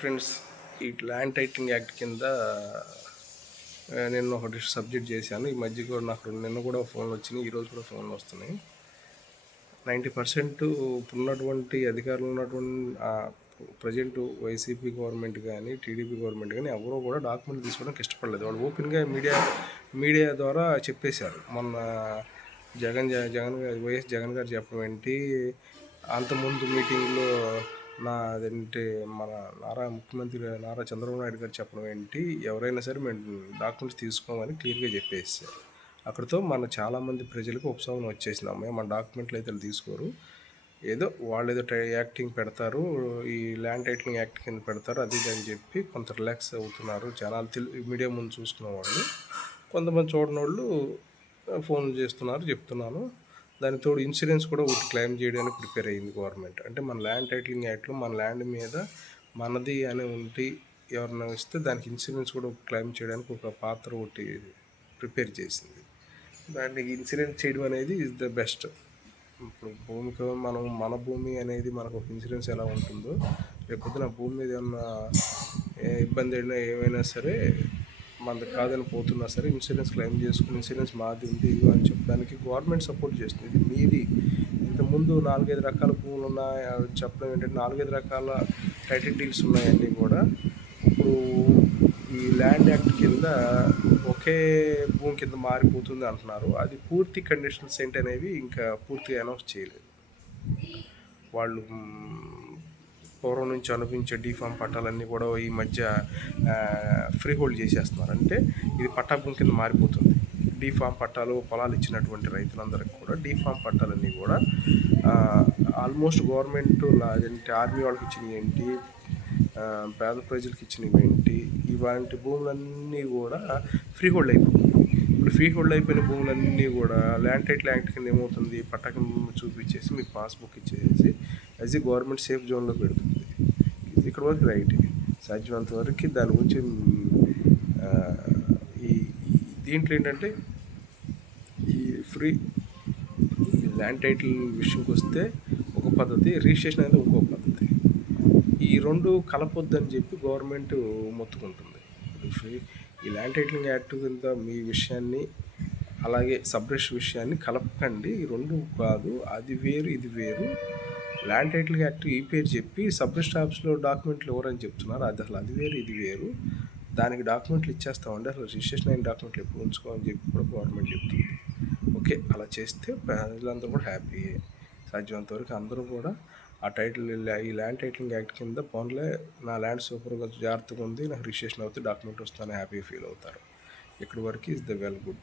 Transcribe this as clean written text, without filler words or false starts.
Friends, ఈ land titling act కింద నేను ఒకటి సబ్జెక్ట్ చేశాను. ఈ మధ్య కూడా నాకు నిన్న కూడా ఫోన్లు వచ్చినాయి, ఈరోజు కూడా ఫోన్లు వస్తున్నాయి. 90% ఇప్పుడున్నటువంటి అధికారులు ఉన్నటువంటి ప్రజెంట్ వైసీపీ గవర్నమెంట్ కానీ టీడీపీ గవర్నమెంట్ కానీ ఎవరూ కూడా డాక్యుమెంట్ తీసుకోవడానికి ఇష్టపడలేదు. వాళ్ళు ఓపెన్గా మీడియా ద్వారా చెప్పేశారు. మొన్న వైఎస్ జగన్ గారు చెప్పడం ఏంటి, అంతకుముందు మీటింగ్లో అదేంటి మన ముఖ్యమంత్రి నారా చంద్రబాబు నాయుడు గారు చెప్పడం ఏంటి, ఎవరైనా సరే మేము డాక్యుమెంట్స్ తీసుకోమని క్లియర్గా చెప్పేసారు. అక్కడితో చాలామంది ప్రజలకు ఉపశమనం వచ్చేసినాం. మన డాక్యుమెంట్లు అయితే తీసుకోరు, ఏదో వాళ్ళు ఏదో యాక్టింగ్ పెడతారు, ఈ ల్యాండ్ టైటిలింగ్ యాక్ట్ కింద పెడతారు, అది ఇది అని చెప్పి కొంత రిలాక్స్ అవుతున్నారు జనాలు. మీడియా ముందు చూసుకున్న వాళ్ళు, కొంతమంది చూడని వాళ్ళు ఫోన్ చేస్తున్నారు. చెప్తున్నాను, దానికి తోడు ఇన్సూరెన్స్ కూడా ఒకటి క్లెయిమ్ చేయడానికి ప్రిపేర్ అయ్యింది గవర్నమెంట్. అంటే మన ల్యాండ్ టైటిలింగ్ యాక్ట్లో మన ల్యాండ్ మీద మనది అని ఉండి ఎవరైనా ఇస్తే దానికి ఇన్సూరెన్స్ కూడా క్లెయిమ్ చేయడానికి ఒక పాత్ర ఒకటి ప్రిపేర్ చేసింది. దానికి ఇన్సూరెన్స్ చేయడం అనేది ఈజ్ ద బెస్ట్. ఇప్పుడు భూమికి మన భూమి అనేది మనకు ఒక ఇన్సూరెన్స్ ఎలా ఉంటుందో, రేపొద్దున భూమి మీద ఏమన్నా ఇబ్బంది అయినా ఏమైనా సరే మనది కాదని పోతున్నా సరే ఇన్సూరెన్స్ క్లెయిమ్ చేసుకుని ఇన్సూరెన్స్ మాది ఉంది ఇదిగో అని చెప్పడానికి గవర్నమెంట్ సపోర్ట్ చేస్తుంది. ఇది మీది. ఇంతకుముందు 4-5 రకాల భూములు ఉన్నాయి చెప్పడం ఏంటంటే 4-5 రకాల టైటిల్ డీల్స్ ఉన్నాయన్నీ కూడా ఇప్పుడు ఈ ల్యాండ్ యాక్ట్ కింద ఒకే భూమి కింద మారిపోతుంది అంటున్నారు. అది పూర్తి కండిషన్స్ ఏంటి అనేవి ఇంకా పూర్తిగా అనౌన్స్ చేయలేదు. వాళ్ళు పూర్వం నుంచి అనిపించే డీఫామ్ పట్టాలన్నీ కూడా ఈ మధ్య ఫ్రీ హోల్డ్ చేసేస్తున్నారు. అంటే ఇది పట్టా భూమి కింద మారిపోతుంది. డీఫామ్ పట్టాలు పొలాలు ఇచ్చినటువంటి రైతులందరికీ కూడా డీఫామ్ పట్టాలన్నీ కూడా ఆల్మోస్ట్ గవర్నమెంట్ అంటే ఆర్మీ వాళ్ళకి ఇచ్చినవి ఏంటి, పేద ప్రజలకు ఇచ్చినవి ఏంటి, ఇలాంటి భూములన్నీ కూడా ఫ్రీ హోల్డ్ అయిపోతుంది. ఇప్పుడు ఫ్రీ హోల్డ్ అయిపోయిన భూములన్నీ కూడా ల్యాండ్ టైటిల్ యాక్ట్ కింద ఏమవుతుంది, పట్టకం చూపించేసి మీకు పాస్బుక్ ఇచ్చేసి యాజ్ ఏ గవర్నమెంట్ సేఫ్ జోన్లో పెడుతుంది. ఇక్కడ వరకు రైట్. సాధ్యమంత వరకు దాని గురించి ఈ దీంట్లో ఏంటంటే ఈ ల్యాండ్ టైటిల్ విషయంకి వస్తే ఒక పద్ధతి, రిజిస్ట్రేషన్ అనేది ఇంకో పద్ధతి. ఈ రెండు కలపొద్దని చెప్పి గవర్నమెంట్ మొత్తుకుంటుంది. ఈ ల్యాండ్ టైటిలింగ్ యాక్ట్ కింద మీ విషయాన్ని అలాగే సబ్రెస్ట్ విషయాన్ని కలపకండి, ఈ రెండు కాదు, అది వేరు ఇది వేరు. ల్యాండ్ టైటిలింగ్ యాక్ట్ ఈ పేరు చెప్పి సబ్రెస్ట్ ఆఫీస్లో డాక్యుమెంట్లు ఎవరని చెప్తున్నారు, అది వేరు ఇది వేరు. దానికి డాక్యుమెంట్లు ఇచ్చేస్తామండి, అసలు రిజిస్ట్రేషన్ అయిన డాక్యుమెంట్లు ఎప్పుడు ఉంచుకోమని చెప్పి కూడా గవర్నమెంట్ చెప్తుంది. ఓకే, అలా చేస్తే ప్రజలందరూ కూడా హ్యాపీ. సాధ్యమంత వరకు అందరూ కూడా ఈ ల్యాండ్ టైటిలింగ్ యాక్ట్ కింద పోన్లే నా ల్యాండ్ సూపర్గా జాగ్రత్తగా ఉంది, నాకు రిజిస్ట్రేషన్ అవుతుంది, డాక్యుమెంట్ వస్తాను హ్యాపీ ఫీల్ అవుతారు. ఇక్కడి వరకు ఈజ్ ద వెల్ గుడ్.